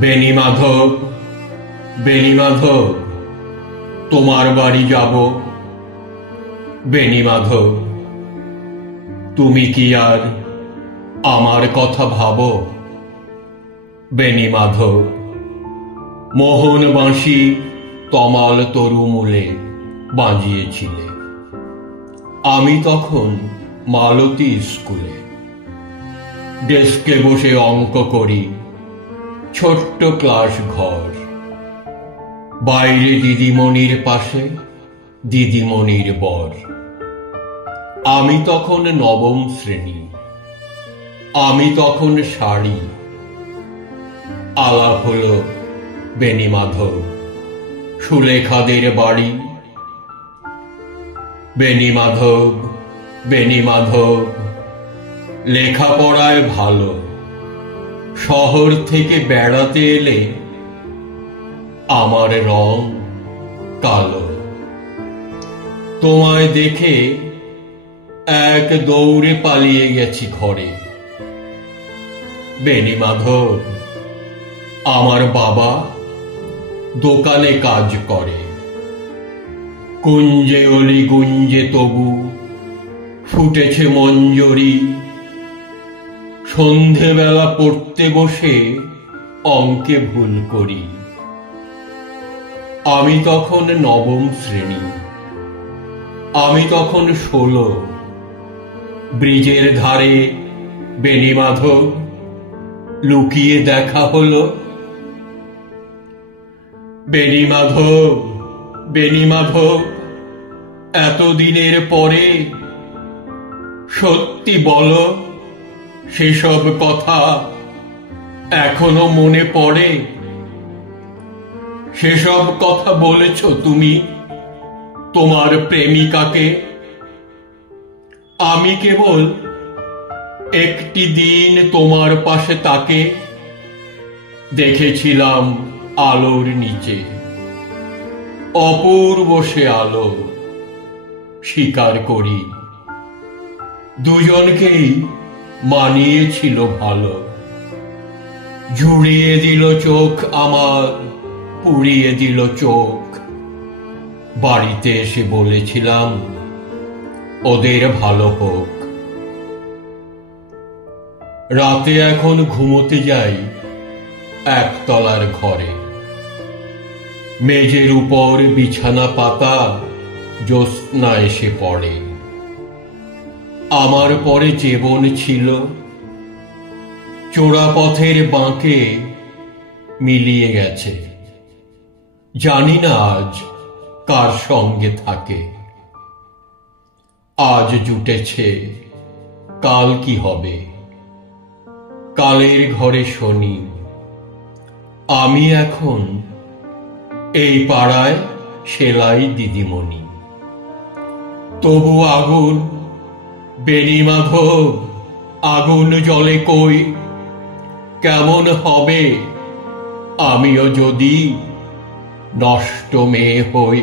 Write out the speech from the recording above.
বেণীমাধব, বেণীমাধব, তোমার বাড়ি যাব। বেণীমাধব, তুমি কি আর আমার কথা ভাবো? বেণীমাধব, মোহন বাঁশি তমাল তরুমূলে বাজিয়েছিলে। আমি তখন মালতী স্কুলে ডেস্কে বসে অঙ্ক করি, ছোট্ট ক্লাস ঘর। বাইরে দিদিমণির পাশে দিদিমণির বর। আমি তখন নবম শ্রেণী, আমি তখন শাড়ি। আলাপ হলো বেণীমাধব, সুলেখাদের বাড়ি। বেণীমাধব, বেণীমাধব, লেখাপড়ায় ভালো, শহর থেকে বেড়াতে এলে আমার রং কালো। তোমায় দেখে এক দৌড়ে পালিয়ে গেছি ঘরে। বেণীমাধব, আমার বাবা দোকানে কাজ করে। কুঞ্জে অলি গুঞ্জে তবু ফুটেছে মঞ্জরি। সন্ধেবেলা পড়তে বসে অঙ্কে ভুল করি। আমি তখন নবম শ্রেণী, আমি তখন 16। ব্রিজের ধারে বেণীমাধব, লুকিয়ে দেখা হলো। বেণীমাধব, বেণীমাধব, এতদিনের পরে সত্যি বলো, সেসব কথা এখনো মনে পড়ে? সেসব কথা বলেছ তুমি তোমার প্রেমিকাকে? আমি কেবল একটি দিন তোমার পাশে তাকে দেখেছিলাম আলোর নিচে। অপূর্ব সে আলো, স্বীকার করি। দুজনকেই মানিয়েছিল ভালো। ঝুড়িয়ে দিল চোখ আমার, পুড়িয়ে দিল চোখ। বাড়িতে এসে বলেছিলাম ওদের ভালো হোক। রাতে এখন ঘুমোতে যাই একতলার ঘরে। মেঝের উপর বিছানা পাতা, জ্যোৎস্না এসে পড়ে। আমার পরে জীবন ছিল চোরাপথের বাঁকে মিলিয়ে গেছে। জানি না আজ কার সঙ্গে থাকে। আজ জুটেছে, কাল কি হবে? কালের ঘরে শনি। আমি এখন এই পাড়ায় সেলাই দিদিমণি। তবু আগুন, বেণীমাধব, আগুন জ্বলে কই? কেমন হবে আমিও যদি নষ্ট মেয়ে হই?